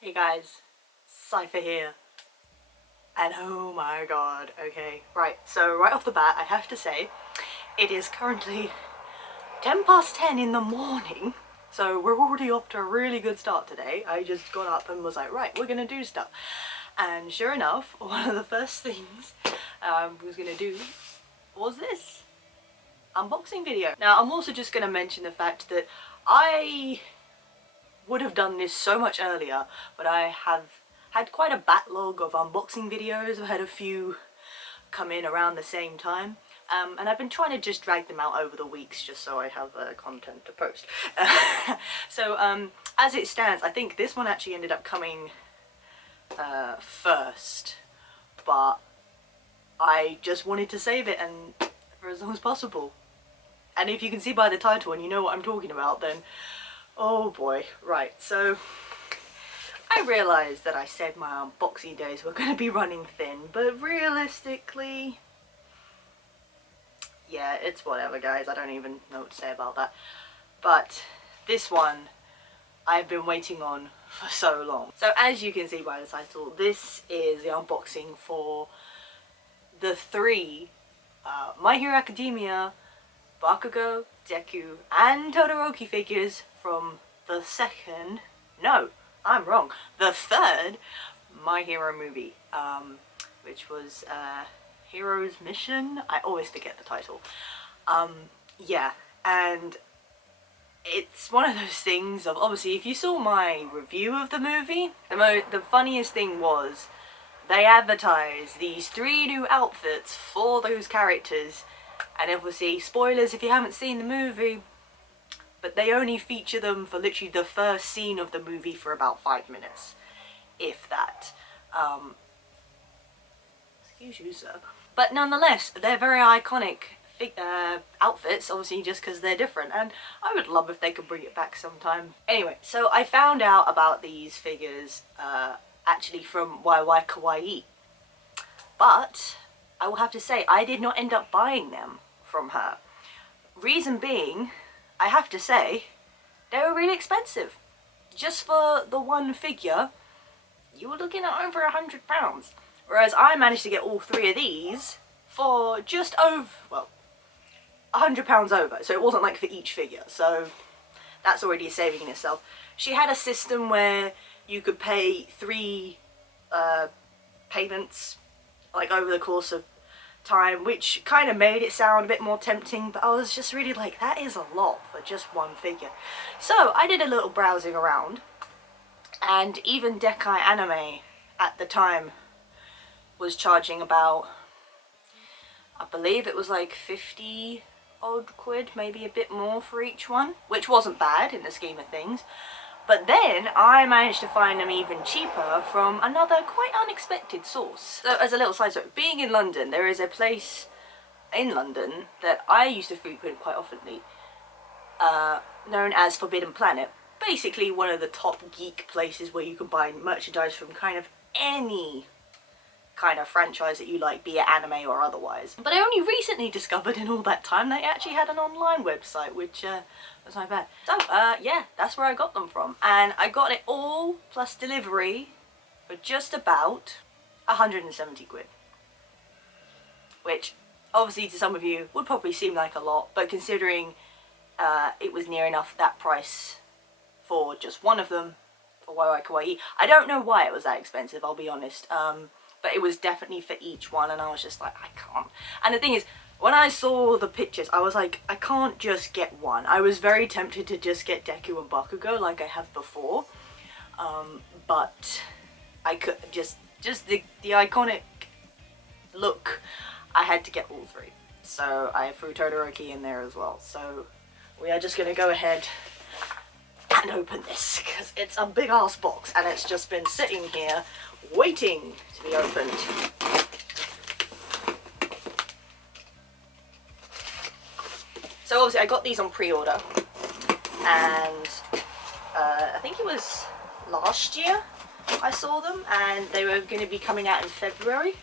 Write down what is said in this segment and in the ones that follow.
Hey guys, Cypher here. And oh my god, okay, right, so right off the bat I have to say, it is currently 10 past 10 in the morning, so we're already off to a really good start today. I just got up and was like, right, we're gonna do stuff. And sure enough, one of the first things I was gonna do was this unboxing video. Now I'm also just gonna mention the fact that I would have done this so much earlier, but I have had quite a backlog of unboxing videos. I've had a few come in around the same time, and I've been trying to just drag them out over the weeks just so I have content to post. So as it stands, I think this one actually ended up coming first, but I just wanted to save it and for as long as possible. And if you can see by the title and you know what I'm talking about, then oh boy. Right, so I realised that I said my unboxing days were going to be running thin, but realistically, yeah, it's whatever guys, I don't even know what to say about that. But this one I've been waiting on for so long. So as you can see by the title, this is the unboxing for the three My Hero Academia, BAKUGOU, Deku and Todoroki figures from the second, no, I'm wrong, the third My Hero movie, which was Hero's Mission? I always forget the title. Yeah, and it's one of those things of, obviously if you saw my review of the movie, the funniest thing was they advertised these 3 new outfits for those characters, and obviously spoilers if you haven't seen the movie, but they only feature them for literally the first scene of the movie for about 5 minutes, if that. Excuse you, sir. But nonetheless, they're very iconic outfits, obviously just because they're different, and I would love if they could bring it back sometime. Anyway, so I found out about these figures actually from YY Kawaii, but I will have to say I did not end up buying them from her. Reason being, I have to say, they were really expensive. Just for the one figure, you were looking at over £100. Whereas I managed to get all 3 of these for just over, well, £100 over. So it wasn't like for each figure. So that's already a saving in itself. She had a system where you could pay 3 payments like over the course of time, which kind of made it sound a bit more tempting, but I was just really like, that is a lot for just one figure. So I did a little browsing around, and even Dekai Anime at the time was charging about, I believe it was like 50 odd quid, maybe a bit more for each one, which wasn't bad in the scheme of things. But then I managed to find them even cheaper from another quite unexpected source. So as a little side story, being in London, there is a place in London that I used to frequent quite often, known as Forbidden Planet. Basically one of the top geek places where you can buy merchandise from kind of any kind of franchise that you like, be it anime or otherwise. But I only recently discovered in all that time they actually had an online website, which was my bad. So yeah, that's where I got them from, and I got it all plus delivery for just about 170 quid, which obviously to some of you would probably seem like a lot, but considering it was near enough that price for just one of them for YY Kawaii, I don't know why it was that expensive, I'll be honest. But it was definitely for each one, and I was just like, I can't. And the thing is, when I saw the pictures, I was like, I can't just get one. I was very tempted to just get Deku and Bakugou like I have before, but I could just the iconic look, I had to get all 3. So I threw Todoroki in there as well. So we are just gonna go ahead and open this, because it's a big ass box and it's just been sitting here waiting to be opened. So obviously I got these on pre-order, and I think it was last year I saw them, and they were going to be coming out in February.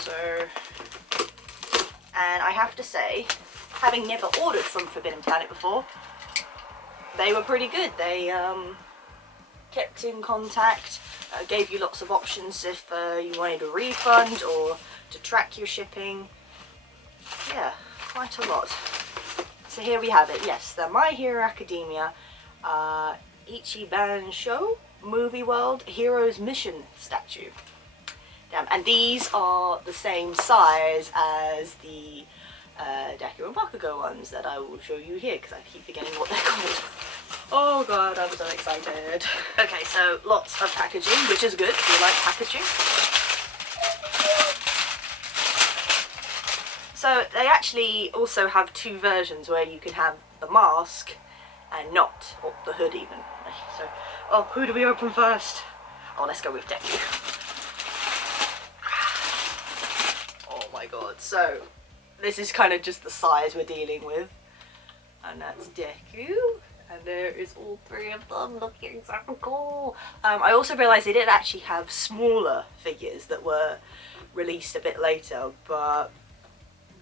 So, and I have to say, having never ordered from Forbidden Planet before, they were pretty good. They kept in contact, gave you lots of options if you wanted a refund or to track your shipping. Yeah, quite a lot. So here we have it. Yes, the My Hero Academia ICHIBANSHO Movie World Heroes Mission statue. Damn, and these are the same size as the Deku and BAKUGOU ones that I will show you here because I keep forgetting what they're called. Oh god, I'm so excited. Okay, so lots of packaging, which is good if you like packaging. So they actually also have two versions where you can have the mask and not, or the hood even. So, oh, who do we open first? Oh, let's go with Deku. Oh my god, so this is kind of just the size we're dealing with. And that's Deku. And there is all three of them looking so cool. I also realised they did actually have smaller figures that were released a bit later, but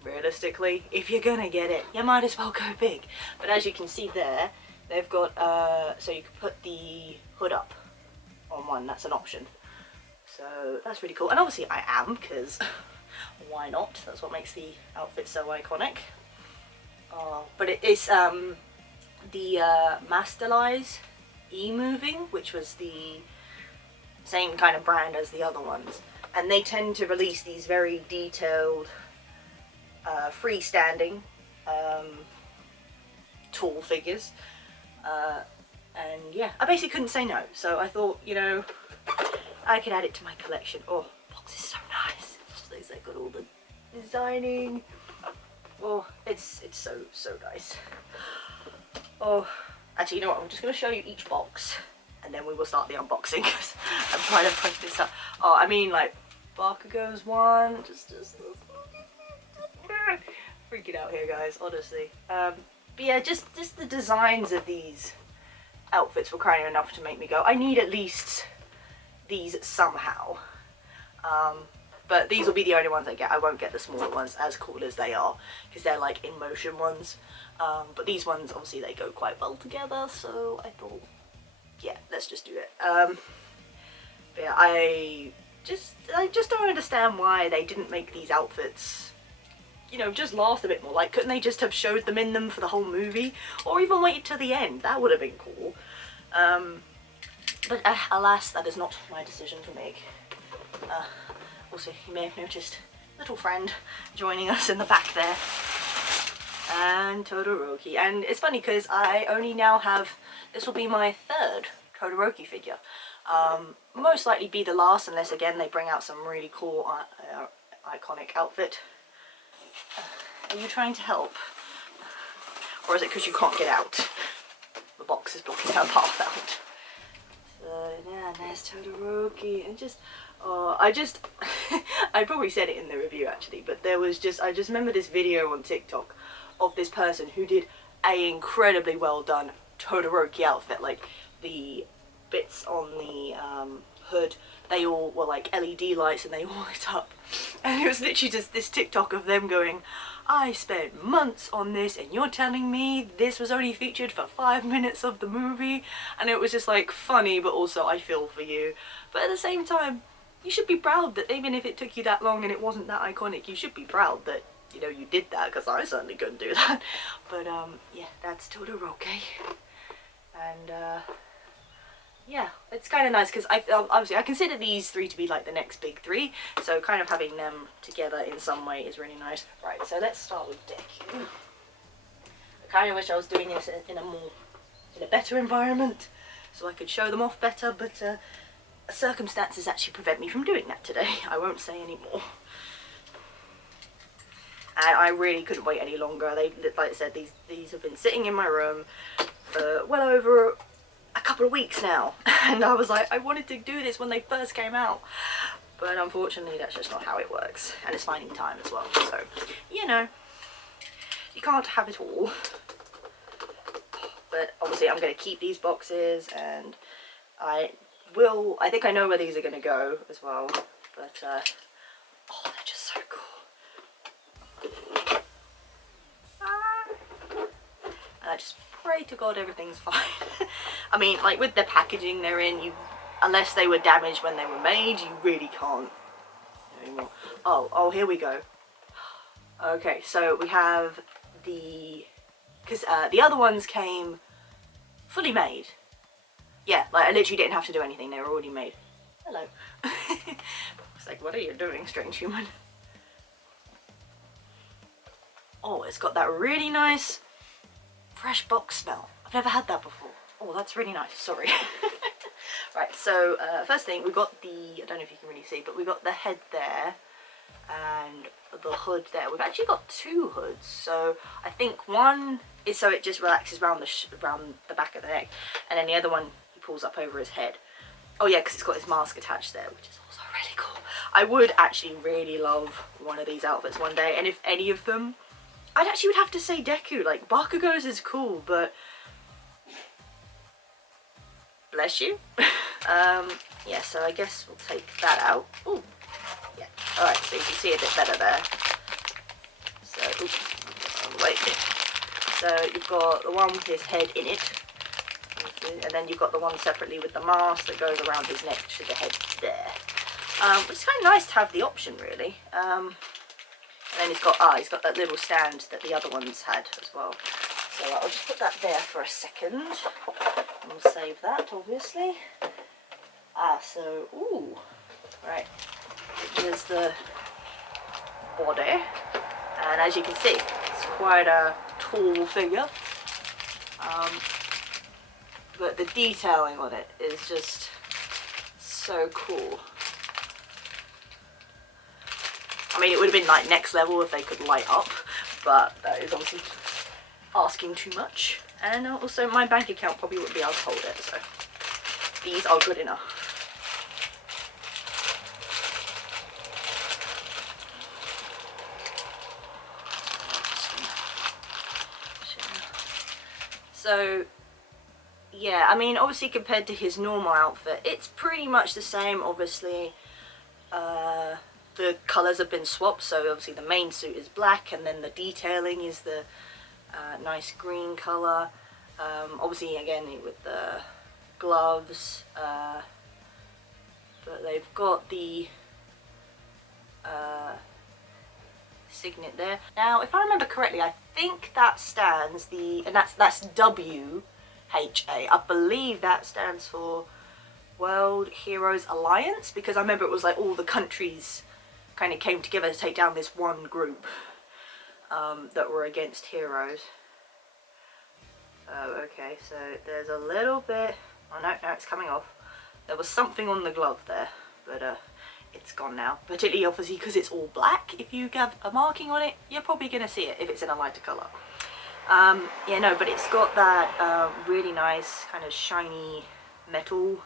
realistically, if you're gonna get it, you might as well go big. But as you can see there, they've got, so you can put the hood up on one, that's an option. So that's really cool. And obviously I am, because why not? That's what makes the outfit so iconic. But it is the Masterlise e-moving, which was the same kind of brand as the other ones. And they tend to release these very detailed freestanding tall figures, and yeah, I basically couldn't say no, so I thought, you know, I could add it to my collection. Oh, the box is so nice. It just looks like got all the designing. Oh, it's so nice. Oh, actually, you know what, I'm just going to show you each box and then we will start the unboxing because I'm trying to put this up. Oh, I mean, like BAKUGOU's one, just freaking out here, guys, honestly. But yeah, just the designs of these outfits were kind of enough to make me go, I need at least these somehow. But these will be the only ones I get. I won't get the smaller ones, as cool as they are, because they're like in motion ones. But these ones, obviously, they go quite well together, so I thought, yeah, let's just do it. But yeah, I just don't understand why they didn't make these outfits, you know, just last a bit more. Like, couldn't they just have showed them in them for the whole movie? Or even waited till the end? That would have been cool. But alas, that is not my decision to make. Also, you may have noticed little friend joining us in the back there. And Todoroki. And it's funny because I only now have, this will be my third Todoroki figure. Most likely be the last, unless again they bring out some really cool iconic outfit. Are you trying to help? Or is it because you can't get out? The box is blocking our path out. So yeah, there's Todoroki. And just, I probably said it in the review actually, but there was just, I just remember this video on TikTok of this person who did a incredibly well done Todoroki outfit. Like the bits on the hood, they all were like LED lights and they all lit up. And it was literally just this TikTok of them going, I spent months on this and you're telling me this was only featured for 5 minutes of the movie. And it was just like funny, but also I feel for you. But at the same time, you should be proud that even if it took you that long and it wasn't that iconic, you should be proud that, you know, you did that, because I certainly couldn't do that. But yeah, that's Todoroki. And yeah, it's kind of nice because obviously I consider these three to be like the next big three, so kind of having them together in some way is really nice. Right, so let's start with Deku. I kind of wish I was doing this in a better environment so I could show them off better, but circumstances actually prevent me from doing that today. I won't say any more. And I really couldn't wait any longer. They, like I said, these have been sitting in my room for well over a couple of weeks now, and I was like, I wanted to do this when they first came out, but unfortunately that's just not how it works, and it's finding time as well, so, you know, you can't have it all. But obviously I'm going to keep these boxes, and I think I know where these are going to go as well, but oh, they're just so cool. And I just pray to God everything's fine. I mean, like with the packaging they're in, unless they were damaged when they were made, you really can't anymore. Oh, here we go. Okay, so we have because the other ones came fully made. Yeah, like I literally didn't have to do anything, they were already made. Hello. It's like, what are you doing, strange human? Oh, it's got that really nice fresh box smell. I've never had that before. Oh, that's really nice, sorry. Right, so first thing, we got I don't know if you can really see, but we got the head there and the hood there. We've actually got two hoods, so I think one is so it just relaxes around the back of the neck, and then the other one he pulls up over his head. Oh yeah, because it's got his mask attached there, which is also really cool. I would actually really love one of these outfits one day, and if any of them, I'd actually would have to say Deku. Like, Bakugou's is cool, but bless you. Yeah, so I guess we'll take that out. Ooh, yeah. Alright, so you can see a bit better there. So, wait. So you've got the one with his head in it, and then you've got the one separately with the mask that goes around his neck to the head there. Which is kind of nice to have the option, really. And then he's got that little stand that the other ones had as well. So I'll just put that there for a second. And we'll save that, obviously. So, ooh, right. Here's the body. And as you can see, it's quite a tall figure. But the detailing on it is just so cool. I mean, it would have been like next level if they could light up, but that is obviously asking too much. And also my bank account probably wouldn't be able to hold it, so these are good enough. So yeah, I mean, obviously compared to his normal outfit, it's pretty much the same. Obviously the colours have been swapped, so obviously the main suit is black, and then the detailing is the nice green colour. Obviously again with the gloves, but they've got the signet there. Now if I remember correctly, I think that stands and that's WHA. I believe that stands for World Heroes Alliance, because I remember it was like all the countries kind of came together to take down this one group that were against heroes. Oh, okay, so there's a little bit, oh no, it's coming off. There was something on the glove there, but it's gone now. Particularly obviously because it's all black. If you have a marking on it, you're probably going to see it if it's in a lighter colour. Yeah, no, but it's got that really nice kind of shiny metal,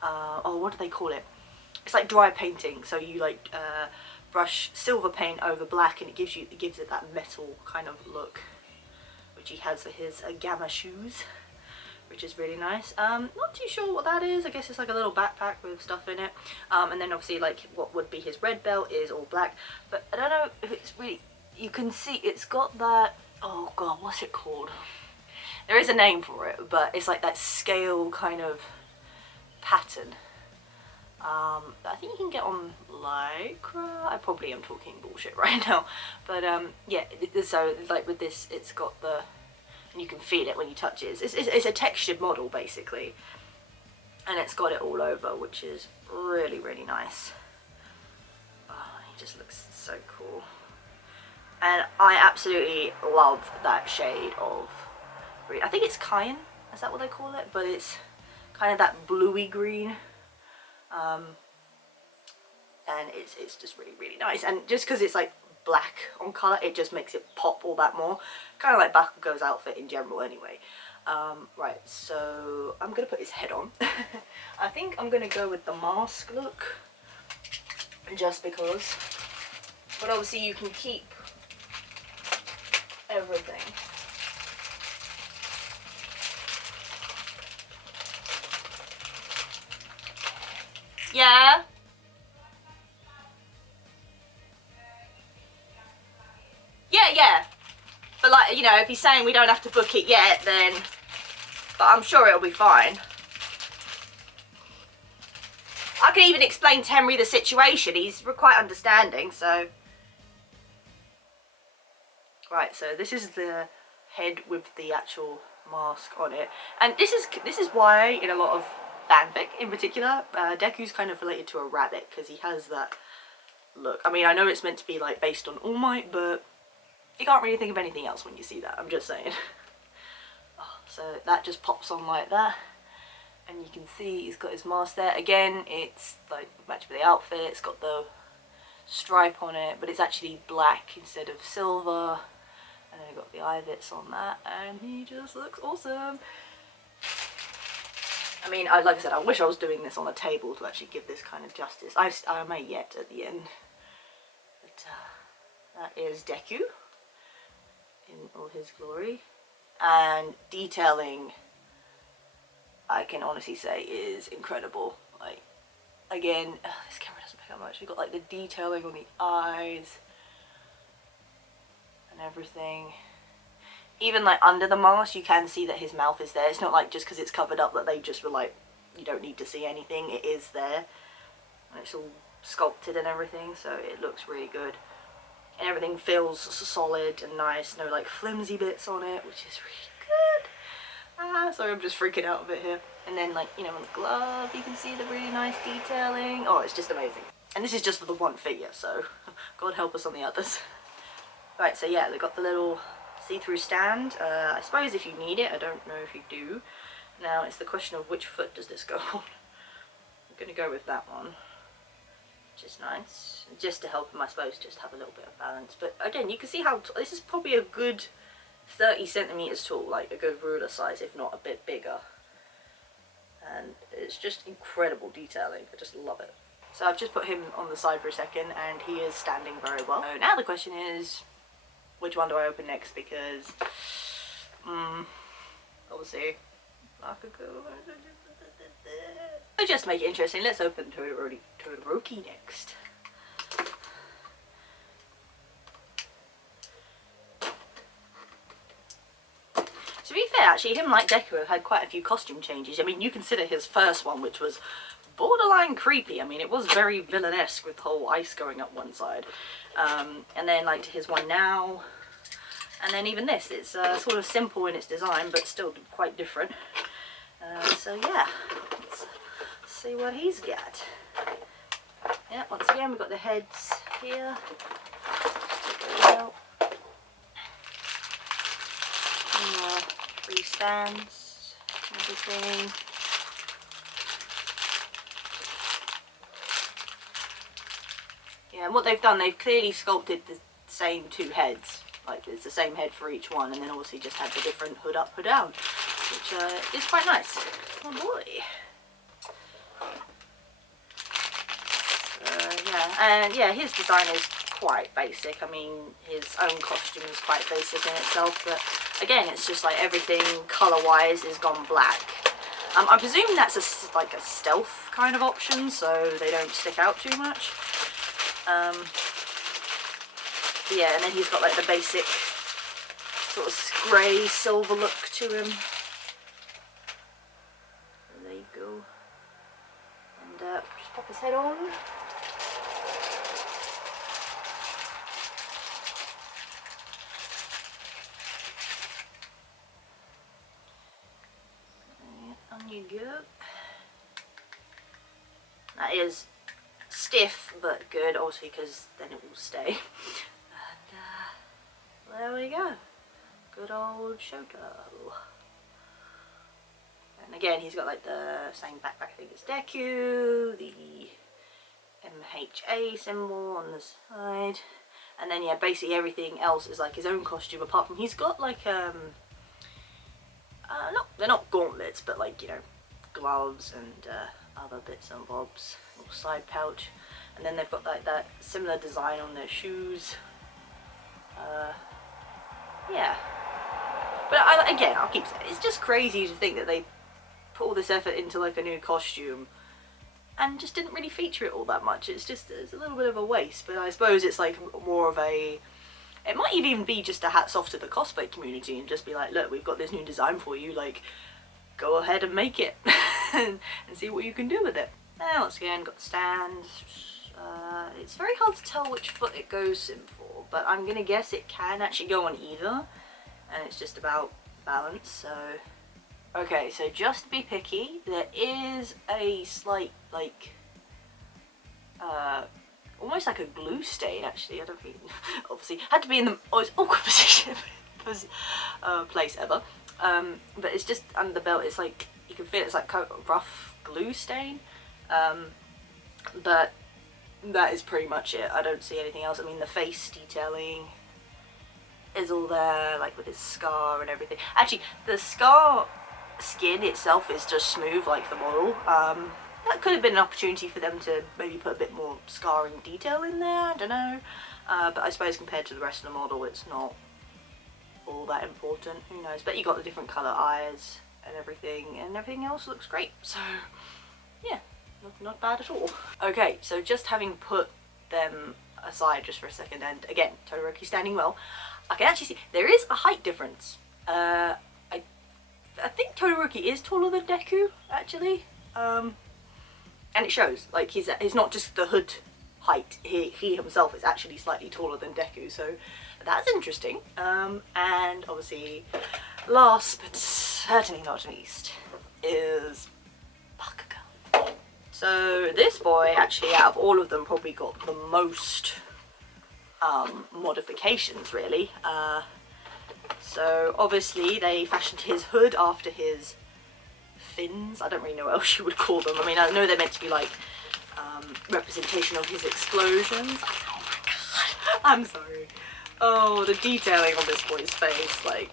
oh, what do they call it? It's like dry painting, so you like brush silver paint over black and it gives it that metal kind of look, which he has for his gamma shoes, which is really nice. Not too sure what that is. I guess it's like a little backpack with stuff in it. And then obviously like what would be his red belt is all black, but I don't know if it's really, you can see it's got that, oh god, what's it called? There is a name for it, but it's like that scale kind of pattern. I think you can get on Lycra. I probably am talking bullshit right now, but yeah, so like with this, it's got the, and you can feel it when you touch it. It's a textured model basically, and it's got it all over, which is really, really nice. Oh, he just looks so cool, and I absolutely love that shade of green. I think it's cayenne, is that what they call it? But it's kind of that bluey green. And it's just really, really nice, and just because it's like black on colour, it just makes it pop all that more, kind of like Bakugou's outfit in general anyway. Right, so I'm gonna put his head on. I think I'm gonna go with the mask look, just because, but obviously you can keep everything. Yeah? Yeah. But like, you know, if he's saying we don't have to book it yet, then, but I'm sure it'll be fine. I can even explain to Henry the situation. He's quite understanding, so. Right, so this is the head with the actual mask on it. And this is why, in a lot of fanfic in particular, Deku's kind of related to a rabbit, because he has that look. I mean, I know it's meant to be like based on All Might, but you can't really think of anything else when you see that, I'm just saying. Oh, so that just pops on like that. And you can see he's got his mask there. Again, it's like matched with the outfit. It's got the stripe on it, but it's actually black instead of silver. And then I got the eye bits on that, and he just looks awesome. I mean, like I said, I wish I was doing this on a table to actually give this kind of justice. I may yet at the end. But that is Deku in all his glory. And detailing, I can honestly say, is incredible. Like, again, this camera doesn't pick up much. We've got like the detailing on the eyes and everything. Even like under the mask, you can see that his mouth is there. It's not like just because it's covered up that they just were like, you don't need to see anything. It is there. And it's all sculpted and everything, so it looks really good. And everything feels solid and nice. No like flimsy bits on it, which is really good. Sorry, I'm just freaking out a bit here. And then like, you know, on the glove, you can see the really nice detailing. Oh, it's just amazing. And this is just for the one figure, so God help us on the others. Right, so yeah, they've got the little see-through stand. I suppose if you need it, I don't know if you do. Now, it's the question of which foot does this go on. I'm going to go with that one, which is nice. Just to help him, I suppose, just have a little bit of balance. But again, you can see how this is probably a good 30 centimeters tall, like a good ruler size, if not a bit bigger. And it's just incredible detailing. I just love it. So I've just put him on the side for a second, and he is standing very well. So now the question is, which one do I open next? Because, obviously, BAKUGOU. So just to make it interesting, let's open Todoroki next. To be fair, actually, him like Deku have had quite a few costume changes. I mean, you consider his first one, which was borderline creepy. I mean, it was very villainesque with the whole ice going up one side. And then like to his one now. And then even this, it's sort of simple in its design, but still quite different. So yeah, let's see what he's got. Yeah, once again, we've got the heads here. And, three stands, everything. Yeah, and what they've done, they've clearly sculpted the same two heads. Like, it's the same head for each one, and then obviously just had the different hood up, hood down, which is quite nice. Oh boy. Yeah, and yeah, his design is quite basic. I mean, his own costume is quite basic in itself, but again, it's just like everything colour-wise is gone black. I'm presuming that's like a stealth kind of option, so they don't stick out too much. Yeah, and then he's got like the basic sort of grey silver look to him. And there you go. And just pop his head on. And on you go. That is stiff but good, also because then it will stay. And there we go. Good old Shoto. And again, he's got like the same backpack thing as Deku, the MHA symbol on the side, and then yeah, basically everything else is like his own costume, apart from he's got like they're not gauntlets, but like, you know, gloves and other bits and bobs, little side pouch, and then they've got like that similar design on their shoes. Yeah, but again, I'll keep saying, it's just crazy to think that they put all this effort into like a new costume and just didn't really feature it all that much. It's a little bit of a waste, but I suppose it's like more of a It might even be just a hats off to the cosplay community and just be like, look, we've got this new design for you, like, go ahead and make it and see what you can do with it. Now, once again, got the stand. It's very hard to tell which foot it goes in for, but I'm gonna guess it can actually go on either, and it's just about balance, so... Okay, so just to be picky, there is a slight, like, almost like a glue stain, actually. I don't think, obviously, had to be in the most awkward position place ever. But it's just under the belt, it's like, you can feel it's like a rough glue stain. But that is pretty much it. I don't see anything else. I mean, the face detailing is all there, like with his scar and everything. Actually, the scar skin itself is just smooth like the model. That could have been an opportunity for them to maybe put a bit more scarring detail in there, I don't know. But I suppose compared to the rest of the model, it's not all that important, who knows. But you got the different colour eyes and everything else looks great. So, yeah, not bad at all. Okay, so just having put them aside just for a second, and again, Todoroki standing well, I can actually see there is a height difference. I think Todoroki is taller than Deku, actually. And it shows, like, he's not just the hood height, he himself is actually slightly taller than Deku, so that's interesting. And obviously, last but certainly not least, is Bakugou. So this boy, actually, out of all of them, probably got the most modifications, really. So obviously they fashioned his hood after his fins. I don't really know what else you would call them. I mean, I know they're meant to be like representation of his explosions. Oh my god, I'm sorry. Oh, the detailing on this boy's face, like,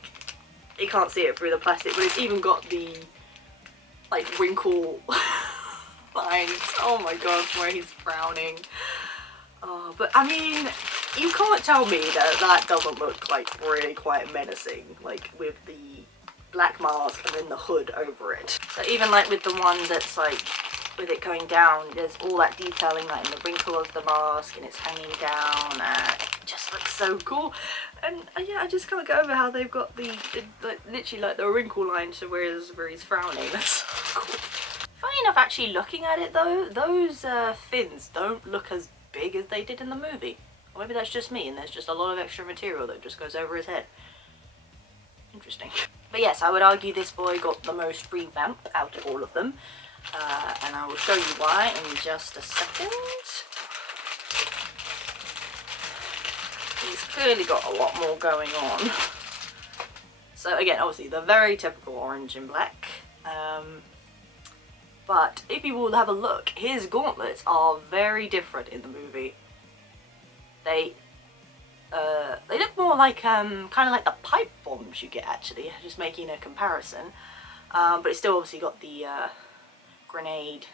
you can't see it through the plastic, but it's even got the like wrinkle lines. Oh my gosh, where he's frowning. Oh, but I mean, you can't tell me that that doesn't look like really quite menacing, like with the black mask and then the hood over it. So even like with the one that's like with it going down, there's all that detailing like in the wrinkle of the mask and it's hanging down, and it just looks so cool. And yeah, I just can't get over how they've got the like, literally like the wrinkle line to where he's frowning. That's so cool. Funny enough, actually looking at it though, those fins don't look as big as they did in the movie. Or maybe that's just me and there's just a lot of extra material that just goes over his head. Interesting. But yes, I would argue this boy got the most revamp out of all of them. And I will show you why in just a second. He's clearly got a lot more going on. So again, obviously the very typical orange and black. But if you will have a look, his gauntlets are very different in the movie. They look more like kind of like the pipe bombs you get, actually, just making a comparison. But it's still obviously got the grenade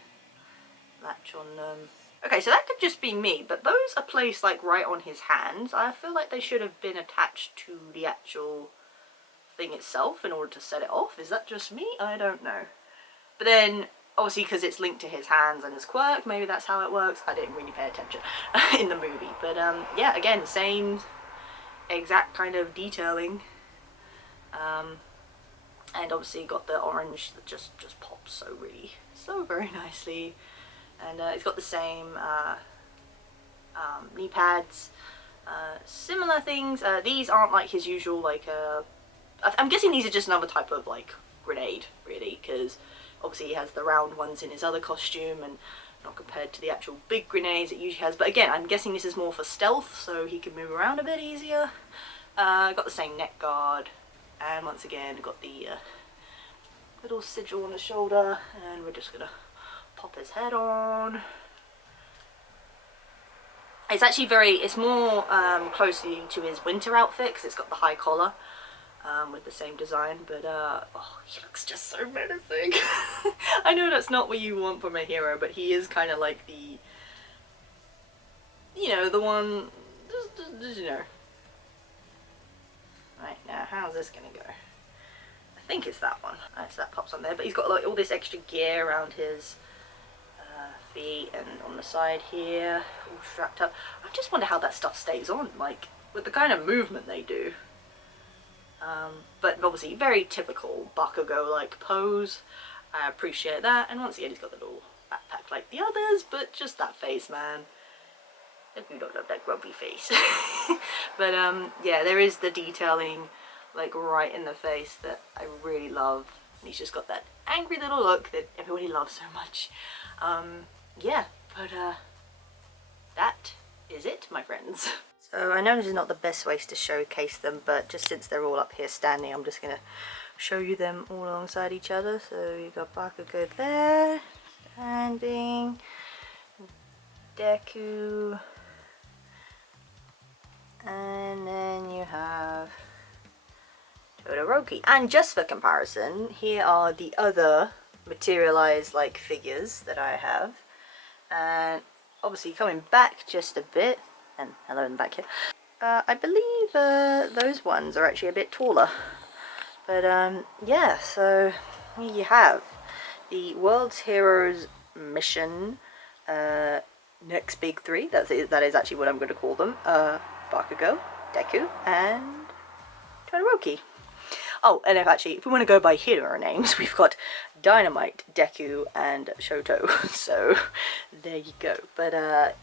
latch on them. Okay, so that could just be me, but those are placed like right on his hands. I feel like they should have been attached to the actual thing itself in order to set it off. Is that just me? I don't know. But then, obviously, because it's linked to his hands and his quirk, maybe that's how it works. I didn't really pay attention in the movie. But yeah, again, same exact kind of detailing. And obviously got the orange that just pops so very nicely. And it's got the same knee pads. Similar things. These aren't like his usual, like, I'm guessing these are just another type of, like, grenade, really, because obviously he has the round ones in his other costume and not compared to the actual big grenades it usually has. But again, I'm guessing this is more for stealth, so he can move around a bit easier. Got the same neck guard, and once again got the little sigil on the shoulder, and we're just gonna pop his head on. It's actually it's more closely to his winter outfit because it's got the high collar. With the same design, but oh, he looks just so menacing. I know that's not what you want from a hero, but he is kind of like the, you know, the one, just, you know. Right, now how's this gonna go? I think it's that one. Right, so that pops on there, but he's got like all this extra gear around his feet and on the side here, all strapped up. I just wonder how that stuff stays on, like, with the kind of movement they do. But obviously very typical Bakugo like pose. I appreciate that, and once again he's got the little backpack like the others, but just that face, man. You don't love that grumpy face. But yeah, there is the detailing like right in the face that I really love. And he's just got that angry little look that everybody loves so much. Yeah, but that is it, my friends. So I know this is not the best ways to showcase them, but just since they're all up here standing, I'm just gonna show you them all alongside each other. So you got Bakugo there, standing, Deku, and then you have Todoroki. And just for comparison, here are the other materialized like figures that I have. And obviously coming back just a bit, and hello in the back here, I believe those ones are actually a bit taller. But yeah, so here you have the World's Heroes Mission next big three. That is actually what I'm going to call them. Bakugo, Deku, and Todoroki. Oh, and if we want to go by hero names, we've got Dynamite, Deku, and Shoto. So there you go. But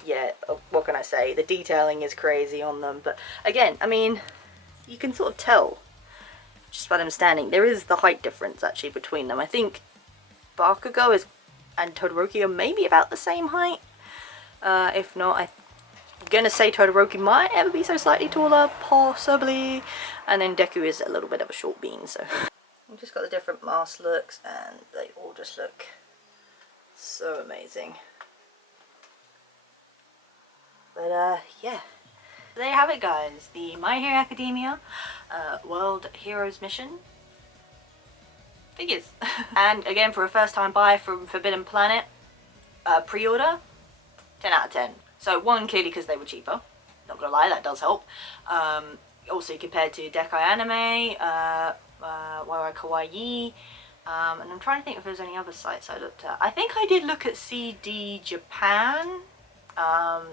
yeah, what can I say? The detailing is crazy on them. But again, I mean, you can sort of tell just by them standing. There is the height difference actually between them. I think Bakugo and Todoroki are maybe about the same height. If not, I'm gonna say Todoroki might ever be so slightly taller, possibly, and then Deku is a little bit of a short bean. So I've just got the different mask looks, and they all just look so amazing. But yeah, there you have it, guys. The My Hero Academia World Heroes Mission figures. And again, for a first time buy from Forbidden Planet, pre-order, 10 out of 10. So one, clearly because they were cheaper, not gonna lie, that does help. Also compared to Dekai Anime, Warai Kawaii, and I'm trying to think if there's any other sites I looked at. I think I did look at CD Japan.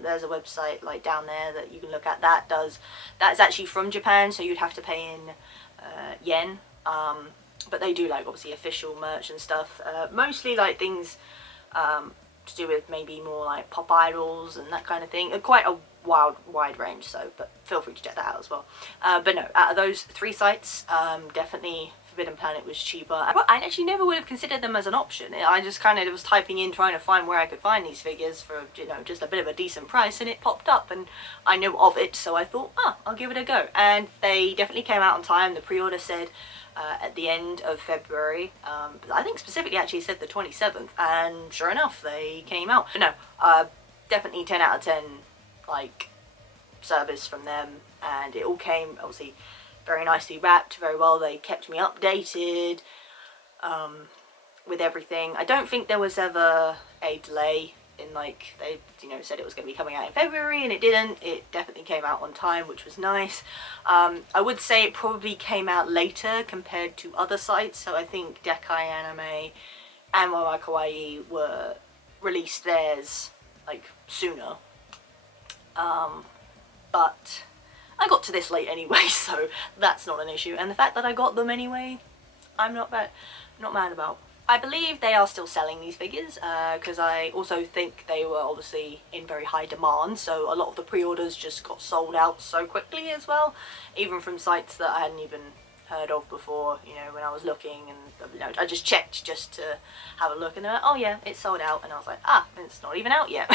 There's a website like down there that you can look at that's actually from Japan, so you'd have to pay in yen. But they do like obviously official merch and stuff, mostly like things to do with maybe more like pop idols and that kind of thing. Quite a wide range, so but feel free to check that out as well. But no, out of those three sites, definitely Forbidden Planet was cheaper. I actually never would have considered them as an option. I just kind of was typing in trying to find where I could find these figures for, you know, just a bit of a decent price, and it popped up and I knew of it, so I thought, I'll give it a go. And they definitely came out on time. The pre-order said at the end of February, I think specifically actually said the 27th, and sure enough they came out. But no, definitely 10 out of 10 like service from them, and it all came obviously very nicely wrapped, very well. They kept me updated with everything. I don't think there was ever a delay in, like, they, you know, said it was going to be coming out in February and it didn't. It definitely came out on time, which was nice. I would say it probably came out later compared to other sites, so I think Dekai Anime and Warai Kawaii were released theirs like sooner. But I got to this late anyway, so that's not an issue. And the fact that I got them anyway, I'm not mad about. I believe they are still selling these figures, because I also think they were obviously in very high demand, so a lot of the pre-orders just got sold out so quickly as well, even from sites that I hadn't even heard of before, you know, when I was looking, and you know, I just checked just to have a look, and they're like, oh yeah, it's sold out, and I was like, it's not even out yet.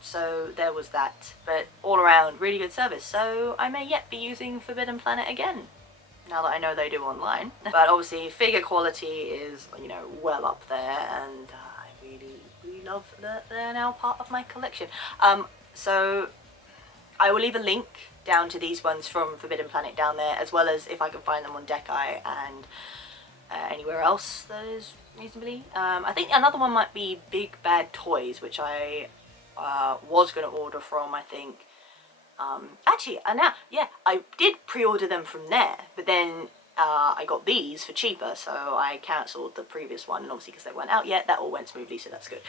So there was that, but all around really good service, so I may yet be using Forbidden Planet again, now that I know they do online. But obviously figure quality is, you know, well up there, and I really love that they're now part of my collection. So I will leave a link down to these ones from Forbidden Planet down there, as well as if I can find them on Dekai and anywhere else that is reasonably. I think another one might be Big Bad Toys, which I was going to order from, I think. Actually, now, yeah, I did pre-order them from there, but then I got these for cheaper, so I cancelled the previous one, and obviously because they weren't out yet, that all went smoothly, so that's good.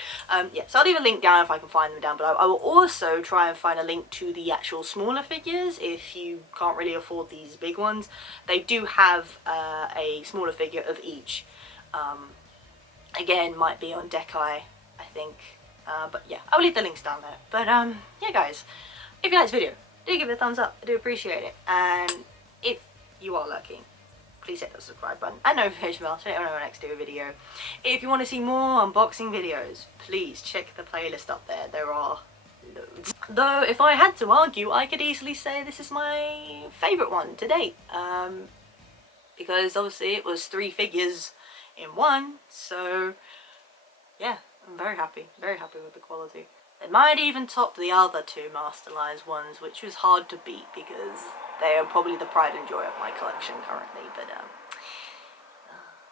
Yeah, so I'll leave a link down if I can find them down below. I will also try and find a link to the actual smaller figures if you can't really afford these big ones. They do have a smaller figure of each. Again, might be on Dekai, I think. But yeah, I'll leave the links down there. But yeah guys, if you like this video, do give it a thumbs up. I do appreciate it. And if you are lurking, please hit the subscribe button and notification bell so you don't know when I next do a video. If you want to see more unboxing videos, please check the playlist up there. There are loads. Though, if I had to argue, I could easily say this is my favourite one to date. Because obviously it was 3 figures in one, so yeah, I'm very happy with the quality. It might even top the other 2 Masterlise ones, which was hard to beat because they are probably the pride and joy of my collection currently, but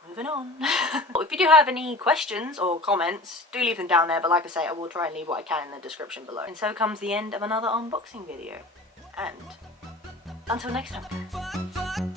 moving on. If you do have any questions or comments, do leave them down there, but like I say, I will try and leave what I can in the description below. And so comes the end of another unboxing video, and until next time.